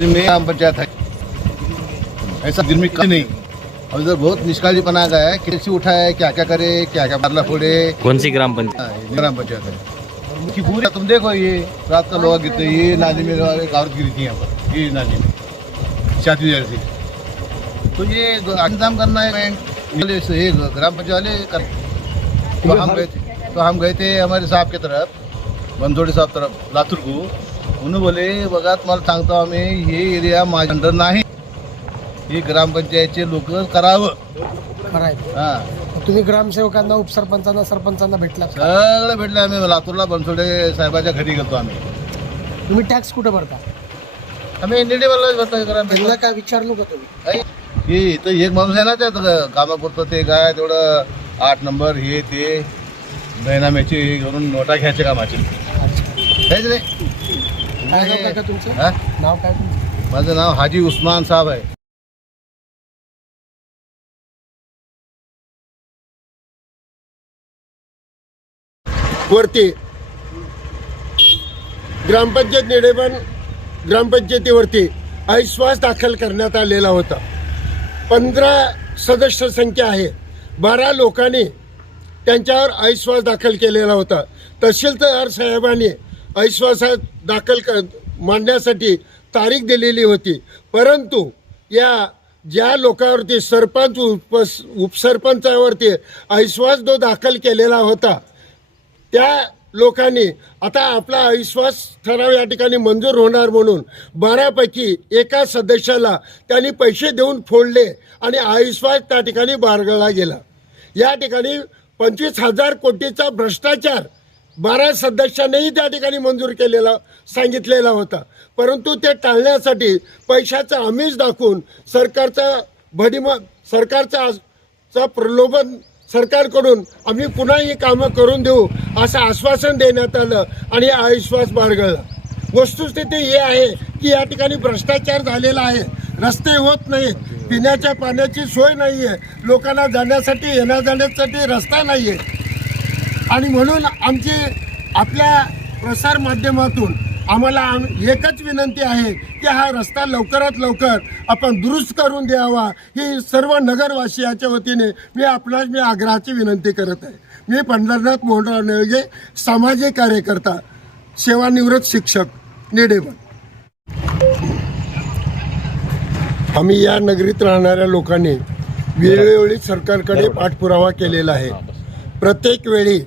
में ग्राम पंचायत है। ऐसा दिन में कभी नहीं। और इधर बहुत निष्काळजीपना का है। कैसे उठाए क्या क्या करे क्या क्या बदला फोड़े। कौन सी ग्राम पंचायत? हाँ, ग्राम पंचायत है। कि पूरी तुम देखो ये रात का लोग गिरते ये नाली में एक औरत गिरी थी यहाँ पर। ये नाली में। शादी जैसी तो ये इंतज़ाम करना है ये ग्राम पंचायत वाले कर तो हम गए थे तो हम गए थे हमारे साहब की तरफ़ बंदोड़ी साहब तरफ़ लातूर को। उन्होंने बोले बघा तुम्हाला सांगतो आम्ही हे एरिया माझ्या अंडर नाही. हे ग्रामपंचायतचे लोक करावं. करायचं. हा. तुम्ही ग्रामसेवकांना उपसरपंचांना सरपंचांना भेटलात का? सगळे भेटले आम्ही लातूरला बनसोडे साहेबाच्या घरी गेलो आम्ही. तुम्ही टॅक्स कुठे भरता? आम्ही एनडीवाला भरतो त्यांना काय विचारलो का तुम्ही. हे इथं एक माणूस आहे ना त्यात कामापुरतं ते काय तेवढं आठ नंबर हे ते बैनाम्याचे हे करून नोटा घ्यायचे कामाचे. हेच रे काय नाव काका तुमचं? हा? नाव काय तुमचं? माझं नाव हाजी उस्मान साहेब आहे. वरती. ग्रामपंचायत निडेबन ग्रामपंचायतीवरती अविश्वास दाखल करण्यात आलेला होता. पंधरा सदस्य संख्या आहे. बारा लोकांनी त्यांच्यावर अविश्वास दाखल केलेला होता. तहसीलदार साहेबांनी अविश्वासात दाखल क मांडण्यासाठी तारीख दिलेली होती. परंतु या ज्या लोकांवरती सरपंच उप उपसरपंचावरती अविश्वास जो दाखल केलेला होता त्या लोकांनी आता आपला अविश्वास ठराव या ठिकाणी मंजूर होणार म्हणून बारापैकी एका सदस्याला त्यांनी पैसे देऊन फोडले आणि अविश्वास त्या ठिकाणी बारगळला गेला. या ठिकाणी पंचवीस हजार कोटीचा भ्रष्टाचार बारा सदस्यांनीही त्या ठिकाणी मंजूर केलेला सांगितलेला होता. परंतु ते टाळण्यासाठी पैशाचं आमिष दाखवून सरकारचा भडीमा सरकारचा चा प्रलोभन सरकारकडून आम्ही पुन्हा ही कामं करून देऊ असं आश्वासन देण्यात आलं आणि अविश्वास बाळगळला वस्तुस्थिती ही आहे की या ठिकाणी भ्रष्टाचार झालेला आहे. रस्ते होत नाहीत. पिण्याच्या पाण्याची सोय नाही आहे लोकांना जाण्यासाठी येण्या जाण्यासाठी रस्ता नाही आहे आणि म्हणून आमची आपल्या प्रसार माध्यमातून आम्हाला आम एकच विनंती आहे की हा रस्ता लवकरात लवकर आपण दुरुस्त करून द्यावा. ही सर्व नगरवासियाच्या वतीने मी आपणास मी आग्रहाची विनंती करत आहे. मी पंढरनाथ मोहनराव नेळगे सामाजिक कार्यकर्ता सेवानिवृत्त शिक्षक निडेबन आम्ही या नगरीत राहणाऱ्या लोकांनी वेळोवेळी सरकारकडे पाठपुरावा केलेला आहे. प्रत्येक वेळी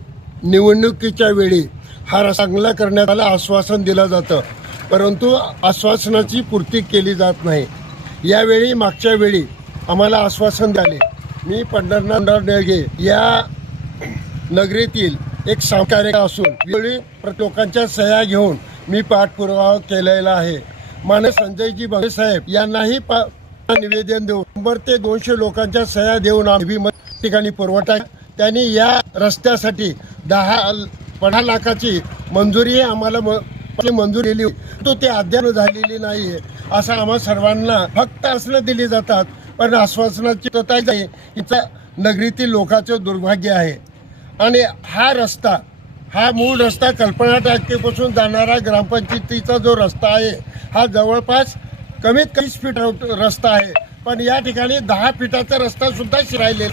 निवडणुकीच्या वेळी हा चांगला करण्यात आला आश्वासन दिलं जातं. परंतु आश्वासनाची पूर्ती केली जात नाही. यावेळी मागच्या वेळी आम्हाला आश्वासन झाले मी पंढरनाथ नेळगे या नगरीतील एक सहकार्य असून वेळी लोकांच्या सह्या घेऊन मी पाठपुरावा केलेला आहे. माने संजयजी बंगे साहेब यांनाही पा निवेदन देऊन शंभर ते दोनशे लोकांच्या सह्या देऊन आम्ही ठिकाणी पुरवठा त्यांनी या रस्त्यासाठी दहा पंधरा लाखाची मंजुरी आम्हाला म- मंजुरी दिली तो ते अद्याप झालेली नाही आहे. असं आम्हा सर्वांना फक्त आसनं दिली जातात. पण आश्वासनाची तथा नाही इथं नगरीतील लोकांचं दुर्भाग्य आहे. आणि हा रस्ता हा मूळ रस्ता कल्पना टाकेपासून जाणारा ग्रामपंचायतीचा जो रस्ता आहे हा जवळपास कमीत कमी फीट रस्ता आहे. पण या ठिकाणी दहा फीटाचा रस्ता सुद्धा शिरायले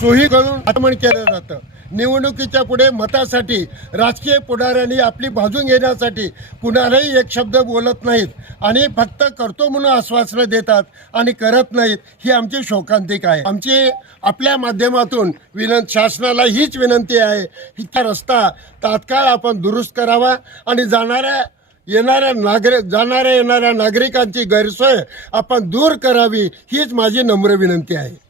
चोही करून आक्रमण केलं जातं. निवडणुकीच्या पुढे मतासाठी राजकीय पुढाऱ्यांनी आपली बाजू घेण्यासाठी कुणालाही एक शब्द बोलत नाहीत आणि फक्त करतो म्हणून आश्वासनं देतात आणि करत नाहीत ही आमची शोकांतिक आहे. आमची आपल्या माध्यमातून विनंत शासनाला हीच विनंती आहे हिचा रस्ता तात्काळ आपण दुरुस्त करावा आणि जाणाऱ्या येणाऱ्या नागरिक जाणाऱ्या येणाऱ्या नागरिकांची गैरसोय आपण दूर करावी हीच माझी नम्र विनंती आहे.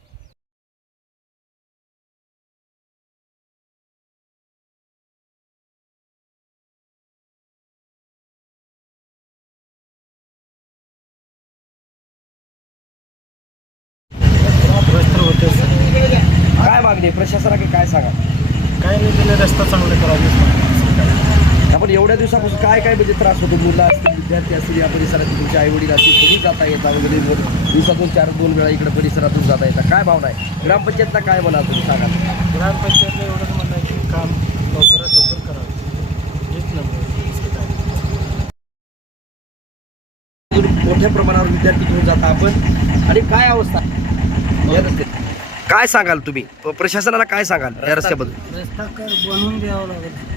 मागणी प्रशासनाकडे काय सांगा? काय नाही रस्ता चांगला करावा आपण एवढ्या दिवसापासून काय काय म्हणजे त्रास होतो? मुलं असतील विद्यार्थी असतील या परिसरातील तुमचे आई वडील असतील तुम्ही जाता येता वगैरे दिवसातून चार दोन वेळा इकडे परिसरातून जाता येता. काय भावना आहे? ग्रामपंचायतला काय म्हणा तुम्ही? सांगा. ग्रामपंचायतला एवढंच म्हणणं आहे की काम लवकरात लवकर करावं. हेच नंबर मोठं मोठ्या प्रमाणावर विद्यार्थी घेऊन जाता आपण. आणि काय अवस्था? या रस्त्यात. काय सांगाल तुम्ही? प्रशासनाला काय सांगाल या रस्त्याबद्दल? रस्ता कर बनवून द्यावा लागेल.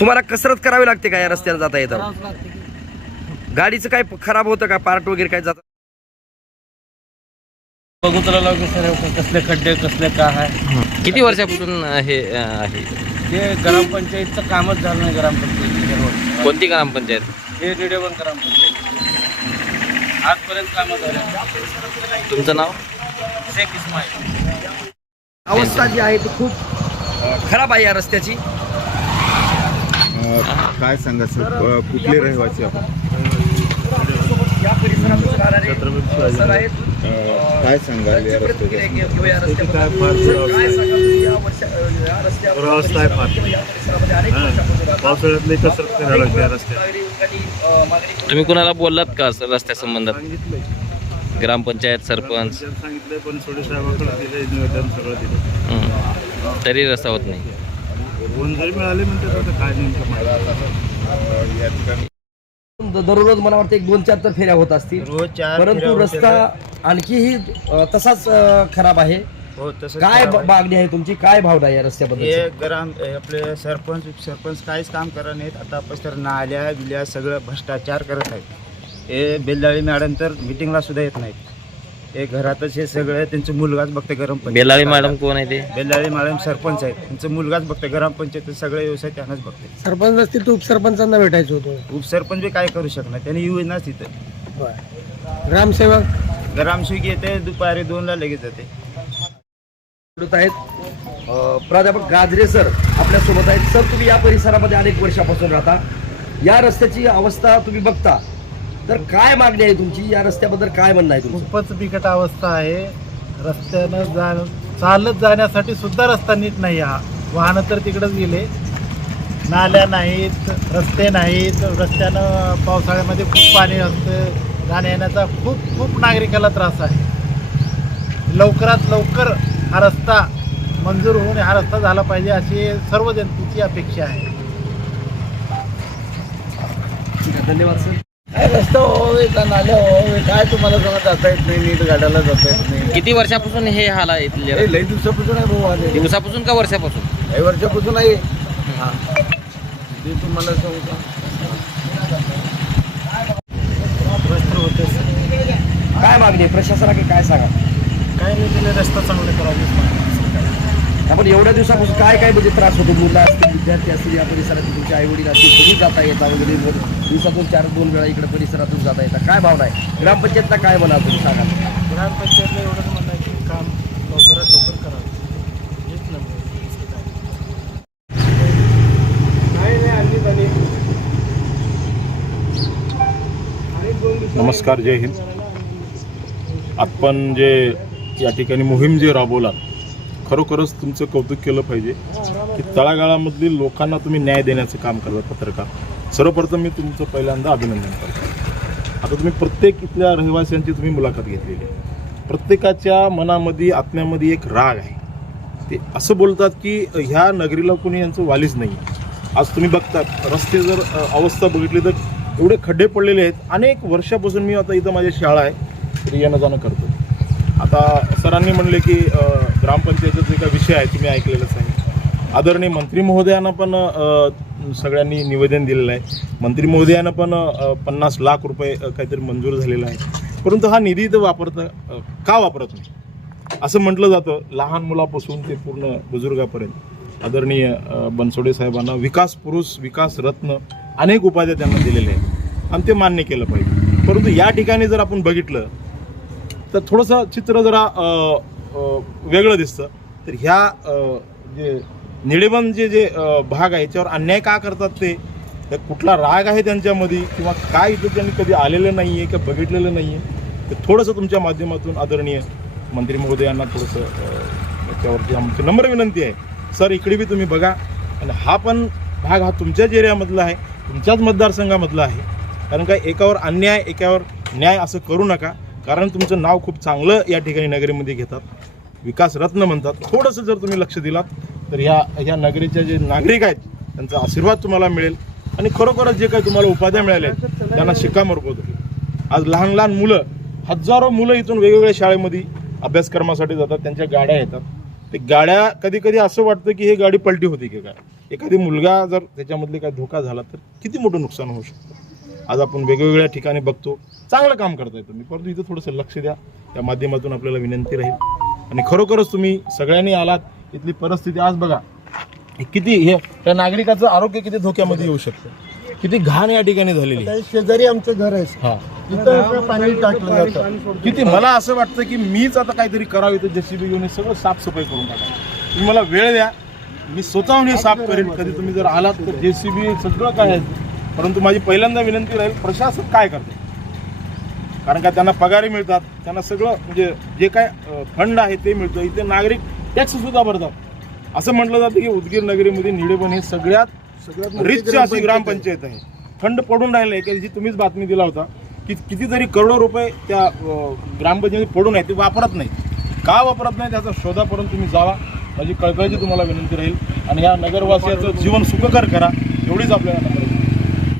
तुम्हाला कसरत करावी लागते का या रस्त्याला जाता येतं? त्रास लागते की. गाडीचं काय खराब होतं का? पार्ट वगैरे काय जात बघूतला लागू सर कसले खड्डे कसले काय आहे. किती वर्षापासून हे अ, आहे? ते ग्रामपंचायतचं कामच झालं नाही ग्रामपंचायत कोणती ग्रामपंचायत? हे रेडिओ ग्रामपंचायत. आजपर्यंत कामं झाले. तुमचं नाव? शेख इस्माईल अवस्था जी आहे ती खूप खराब आहे या रस्त्याची. काय सांगा सर? कुठले रहिवासी आपण? या राहणारे काय सांगाल या तुम्ही. पावसाळ्यातले कसरत करायला लागते या रस्त्यात कुणाला बोललात का रस्त्या संबंधात? ग्रामपंचायत सरपंच. सांगितलंय पण सोडे साहेबाकडे दिले निवेदन सगळं दिलं. हं. तरी रस्ता होत नाही. फोन जरी मिळाले म्हणतात आता काय नेमकं माहिती या ठिकाणी द- दररोज मला वाटतं एक दोन चार तर फेऱ्या होत असतील. रोज चार परंतु रस्ता आणखीही तसाच खराब आहे. हो तसं काय मागणी आहे तुमची? काय भावना आहे या रस्त्याबद्दल हे ग्राम आपले सरपंच सरपंच काहीच काम करत नाहीत. आता तर नाल्या बिल्या सगळं भ्रष्टाचार करत आहेत. हे बेल्लाळी मॅडम तर मिटिंगला सुद्धा येत नाहीत. हे घरातच हे सगळं त्यांचं मुलगाच बघते ग्रामपंचायत बेलाळी मॅडम कोण आहे ते? बेल्लाळी मॅडम सरपंच आहेत. त्यांचं मुलगाच बघते ग्रामपंचायत सगळे व्यवसाय त्यांनाच बघते. सरपंच असतील तर उपसरपंचांना भेटायचं होतं. उपसरपंच बी काय करू शकणार? त्यांनी येऊ ना तिथं. ग्रामसेवक? ग्रामसेवक येते दुपारी दोनला लगेच जाते. बोलत आहेत. अ, प्राध्यापक गाजरे सर आपल्यासोबत आहेत. सर तुम्ही या परिसरामध्ये अनेक वर्षापासून राहता. या रस्त्याची अवस्था तुम्ही बघता. तर काय मागणी आहे तुमची? या रस्त्याबद्दल काय म्हणणं आहे तुमचं? खूपच बिकट अवस्था आहे. रस्त्यानं जा चालत जाण्यासाठी सुद्धा रस्ता नीट नाही हा. वाहनं तर तिकडंच गेले. नाल्या नाहीत रस्ते नाहीत. रस्त्यानं पावसाळ्यामध्ये खूप पाणी असतं. जाण्या येण्याचा खूप खूप नागरिकाला त्रास आहे. लवकरात लवकर हा रस्ता मंजूर होऊन हा रस्ता झाला पाहिजे अशी सर्व जनतेची अपेक्षा आहे धन्यवाद सर. रस्ता का नाल्या काय तुम्हाला जमा जाता येत नाही नीट गाड्याला जाता येत नाही. किती वर्षापासून हे हाल आहे इथले? हे लई दिवसापासून आहे भाऊ आले दिवसापासून का वर्षापासून? काही वर्षापासून आहे. ते तुम्हाला सांगू का? होते काय मागणी प्रशासनाकडे काय सांगा? काय नाही केले रस्ता चांगले करावे आपण एवढ्या दिवसापासून काय काय म्हणजे त्रास होतो? मुलं असतील विद्यार्थी असतील या परिसरात तुमचे आई वडील असतील तुम्ही जाता येता वगैरे दिवसातून चार दोन वेळा इकडे परिसरातून जाता येता. काय भावना आहे? ग्रामपंचायतला काय म्हणा तुम्ही? सांगा. ग्रामपंचायतला एवढंच म्हणणं आहे की काम लवकरात लवकर करावं हेच नमस्कार जय हिंद. आपण जे या ठिकाणी मोहीम जे राबवलात खरोखरच तुमचं कौतुक केलं पाहिजे की तळागाळामधली लोकांना तुम्ही न्याय देण्याचं काम करता पत्रकार. सर्वप्रथम मी तुमचं पहिल्यांदा अभिनंदन करतो. आता तुम्ही प्रत्येक इथल्या रहिवाशांची तुम्ही मुलाखत घेतलेली आहे. प्रत्येकाच्या मनामध्ये आत्म्यामध्ये एक राग आहे. ते असं बोलतात की ह्या नगरीला कोणी यांचं वालीच नाही आज तुम्ही बघतात रस्ते जर अवस्था बघितली तर एवढे खड्डे पडलेले आहेत. अनेक वर्षापासून मी आता इथं माझी शाळा आहे. तरी येणं जाणं करतो आता सरांनी म्हणले की ग्रामपंचायतीचा जे काही विषय आहे तुम्ही ऐकलेलंच आहे. आदरणीय मंत्री महोदयांना पण सगळ्यांनी निवेदन दिलेलं आहे. मंत्री महोदयांना पण पन्नास लाख रुपये काहीतरी मंजूर झालेला आहे. परंतु हा निधी तर वापरता का वापरत नाही? असं म्हटलं जातं लहान मुलापासून ते पूर्ण बुजुर्गापर्यंत. आदरणीय बनसोडे साहेबांना विकास पुरुष विकास रत्न अनेक उपाध्या त्यांना दिलेले आहेत. आणि ते मान्य केलं पाहिजे. परंतु या ठिकाणी जर आपण बघितलं तर थोडंसं चित्र जरा वेगळं दिसतं. तर ह्या जे निळेबंद जे जे भाग आहे याच्यावर अन्याय का करतात ते? तर कुठला राग आहे त्यांच्यामध्ये? किंवा काय इथं त्यांनी कधी आलेलं नाही आहे किंवा बघितलेलं नाही आहे तर थोडंसं तुमच्या माध्यमातून आदरणीय मंत्री महोदयांना थोडंसं अ, याच्यावरती आमची नम्र विनंती आहे. सर इकडे बी तुम्ही बघा. आणि हा पण भाग हा तुमच्याच एरियामधला आहे. तुमच्याच मतदारसंघामधला आहे. कारण काय एकावर अन्याय एकावर न्याय असं करू नका. कारण तुमचं नाव खूप चांगलं या ठिकाणी नगरीमध्ये घेतात. विकास रत्न म्हणतात. थोडंसं जर तुम्ही लक्ष दिलात तर ह्या ह्या नगरीच्या जे नागरिक आहेत त्यांचा आशीर्वाद तुम्हाला मिळेल. आणि खरोखरच जे काही तुम्हाला उपाध्या मिळाल्या आहेत त्यांना शिक्कामोर्तब होईल आज लहान लहान मुलं हजारो मुलं इथून वेगवेगळ्या शाळेमध्ये अभ्यासक्रमासाठी जातात त्यांच्या गाड्या येतात. ते गाड्या कधी कधी असं वाटतं की हे गाडी पलटी होती की काय? एखादी मुलगा जर त्याच्यामधले काय धोका झाला तर किती मोठं नुकसान होऊ शकतं? आज आपण वेगवेगळ्या ठिकाणी बघतो. चांगलं काम करताय तुम्ही. परंतु इथं थोडंसं लक्ष द्या. त्या माध्यमातून आपल्याला विनंती राहील. आणि खरोखरच तुम्ही सगळ्यांनी आलात. इथली परिस्थिती आज बघा. किती हे त्या नागरिकाचं आरोग्य किती धोक्यामध्ये येऊ शकतं. किती घाण या ठिकाणी झालेली शेजारी आमचं घर आहे. हा. पाणी टाकलं जातं. किती मला असं वाटतं की मीच आता काहीतरी करावं इथं जेसीबी घेऊन हे सगळं साफसफाई करून टाका. तुम्ही मला वेळ द्या. मी स्वतःहून हे साफ करेन. कधी तुम्ही जर आलात तर जेसीबी सगळं काय आहे? परंतु माझी पहिल्यांदा विनंती राहील प्रशासन काय करते? कारण का त्यांना पगारी मिळतात त्यांना सगळं म्हणजे जे काय फंड आहे ते मिळतं इथे नागरिक टॅक्स सुद्धा भरतात. असं म्हटलं जातं की उदगीर नगरीमध्ये निडेबन हे सगळ्यात सगळ्यात रिच अशी ग्रामपंचायत आहे. फंड पडून राहिले की जी तुम्हीच बातमी दिला होता की कितीतरी करोडो रुपये त्या अं, ग्रामपंचायतीत पडून आहे ते वापरत नाही का वापरत नाही त्याचा शोधापर्यंत तुम्ही जावा. माझी कळकळीची तुम्हाला विनंती राहील. आणि या नगरवासियाचं जीवन सुखकर करा. एवढीच आपल्याला